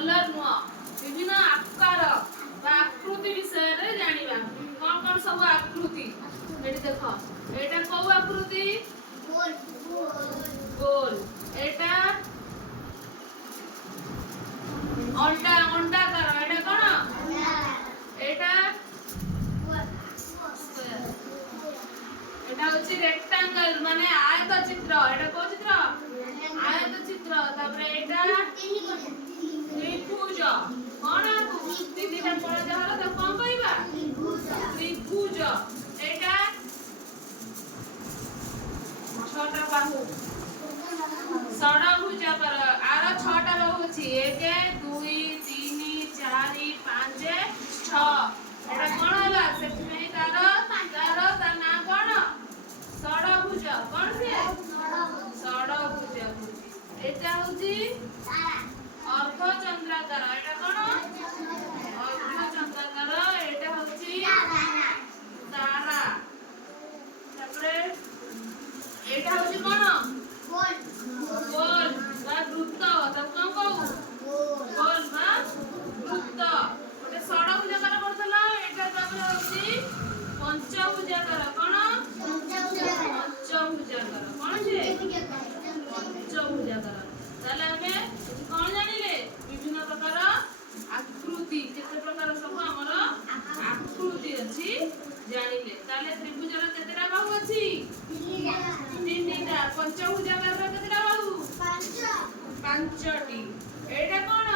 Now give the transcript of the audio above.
colour नुह विभिन्न आकार बा आकृति विषय रे जानिबा कोन कोन सब आकृति एठी देखो एटा को आकृति गोल गोल एटा अंडा अंडा कर एटा कोन एटा एटा होची रेक्टेंगल माने आयत चित्र एटा को चित्र आयत चित्र तापर एटा त्रिभुज कोन तीनटा पड़ जहर त कोन कहबा त्रिभुज एटा छोटा बाहु षडभुज कर आर छटा बाहु अछि 1 2 3 4 5 6 एटा कोन होला सेति में तार ना कोन षडभुज कोन से षडभुज एटा होची अर्धचंद्राकार एटा कोन अर्धचंद्राकार एटा होची तारा तापरे एटा होची कोन गोल बा वृत्त तब कोन कहू गोल बा वृत्त ओटे षडभुजाकार करथला एटा तापरे होची पंचभुजाकार कोन पंचभुजाकार कोन जे पंचभुजाकार ताले हमें कोन जानिले विभिन्न प्रकार आकृति केते प्रकार सब हमर आकृति अछि जानिले ताले त्रिभुजर केतेटा बाहु अछि तीनटा पंचभुजाकार केतेटा बाहु पांचटी एटा कोन